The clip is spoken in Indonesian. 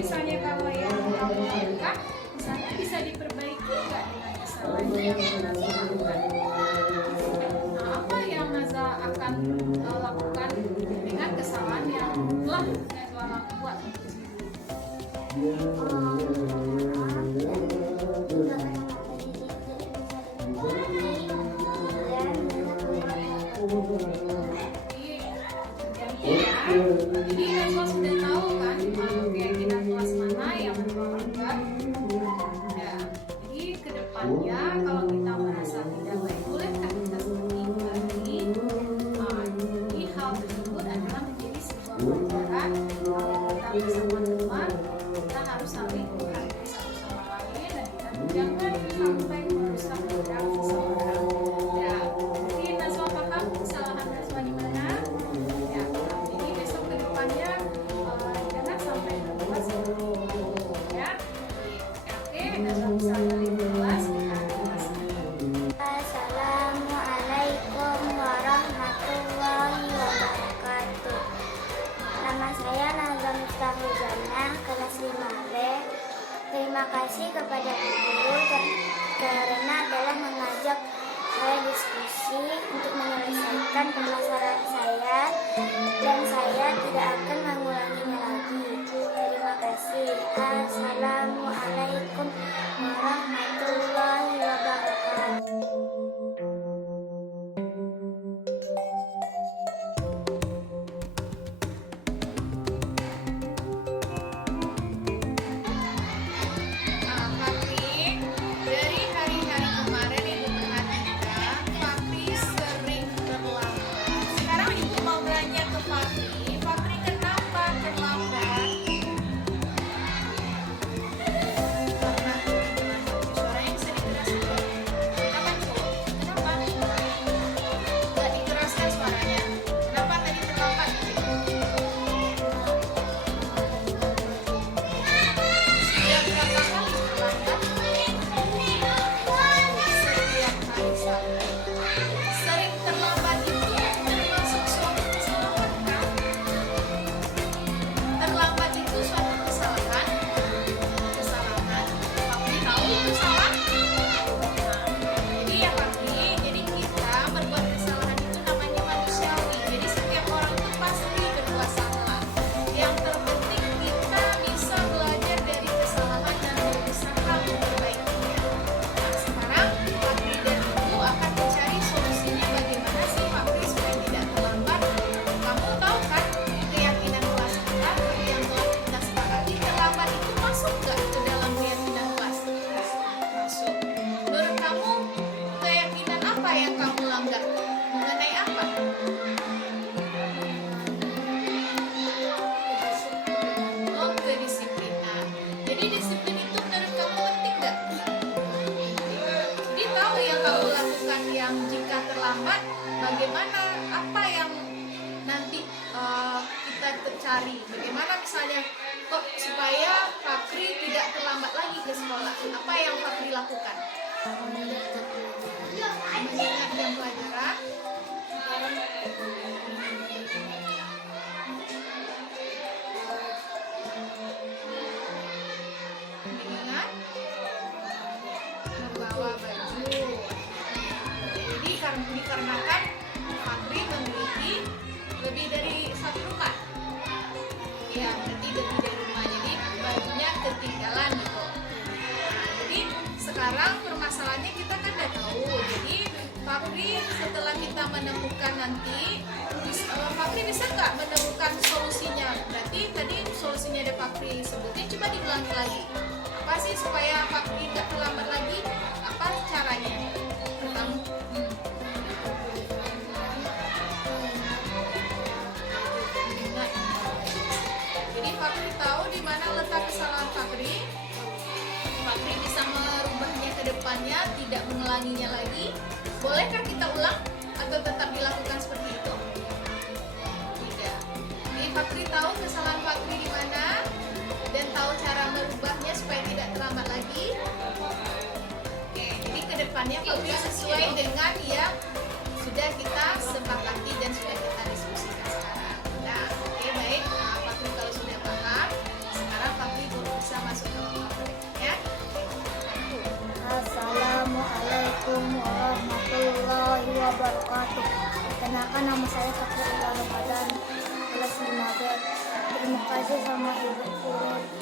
misalnya kalau yang kamu lakukan, misalnya bisa diperbaiki nggak dengan kesalahan yang Nazwa lakukan? Nah, apa yang Nazwa akan lakukan dengan kesalahan yang telah Nazwa lakukan? Jadi Nazwa sudah tahu kan keyakinan kelas mana yang melanggar. Ya, jadi kedepannya kalau kita merasa tidak baik, bolehkah kita seperti ini? Jadi hal tersebut adalah menjadi sebuah pelajaran. Kalau kita bersama teman, kita harus saling menghargai satu sama lain dan kita jangan sampai merusak citra seseorang. Ya, mungkin Nazwa paham kesalahan Nazwa di mana? Ya, jadi besok kedepannya jangan sampai berbuat seperti itu. Ya, oke, Nazwa bisa balik ke kelas. Assalamualaikum warahmatullahi wabarakatuh. Nama saya Nazwa Miftahul-Jannah, kelas 5B. Terima kasih kepada Bu Guru karena telah mengajak saya diskusi untuk menyelesaikan permasalahan saya dan saya tidak akan mengulanginya lagi. Terima kasih. Assalamualaikum warahmatullahi wabarakatuh. Fakri, dari hari-hari kemarin Ibu perhatikan Fakri sering terlambat. Sekarang Ibu mau nanya ke Fakri, Fakri kenapa terlambat? Karena suaranya bisa dikeraskan. Kenapa tuh? Kenapa? Nggak dikeraskan suaranya. Kenapa tadi terlambat? Sudah berapa kali terlambat? Setiap hari Sabtu. Sering terlambat itu termasuk suatu kesalahan kan? Terlambat itu suatu kesalahan. Kesalahan. Fakri tahu itu salah? Jadi ya Fakri, jadi kita berbuat kesalahan itu namanya manusiawi. Jadi setiap orang itu pasti berbuat salah. Yang terpenting kita bisa belajar dari kesalahan dan berusaha memperbaikinya. Nah, sekarang Fakri dan Ibu akan mencari solusinya bagaimana sih Fakri supaya tidak terlambat. Kamu tahu kan keyakinan kelas kita seperti yang telah kita sepakati, terlambat itu masuk nggak ke dalam keyakinan kelas? Masuk. Menurut kamu keyakinan apa yang kamu langgar? Mengenai apa? Oh, kedisiplinan. Jadi disiplin itu menurut kamu penting nggak? Jadi tahu yang kamu lakukan yang jika terlambat, bagaimana apa yang nanti kita cari? Bagaimana misalnya kok supaya Fakri tidak terlambat lagi ke sekolah? Apa yang Fakri lakukan? Mengingat jam pelajaran. Mengingat membawa baju. Jadi dikarenakan Fakri memiliki lebih dari satu rumah. Ya, berarti lebih dari rumah. Jadi bajunya ketinggalan gitu. Nah, jadi sekarang permasalahannya kita kan udah tahu. Jadi Fakri setelah kita menemukan nanti, Fakri bisa nggak menemukan solusinya? Berarti tadi solusinya ada Fakri sebutin, coba diulangi lagi. Apa sih supaya Fakri nggak terlambat lagi? Apa caranya? Pertama, ingat. Jadi Fakri tahu di mana letak kesalahan Fakri. Fakri bisa merubahnya ke depannya, tidak mengulanginya lagi. Bolehkah kita ulang atau tetap dilakukan seperti itu? Tidak. Jadi Fakri tahu kesalahan Fakri di mana dan tahu cara merubahnya supaya tidak terlambat lagi. Oke, jadi ke depannya Fakri sesuai dengan yang sudah kita sepakati dan sudah kita diskusikan sekarang. Nah, oke baik. Nah, Fakri kalau sudah paham, sekarang Fakri saya Fakhrul Ramadan kelas 5B. Terima kasih sama Ibu Guru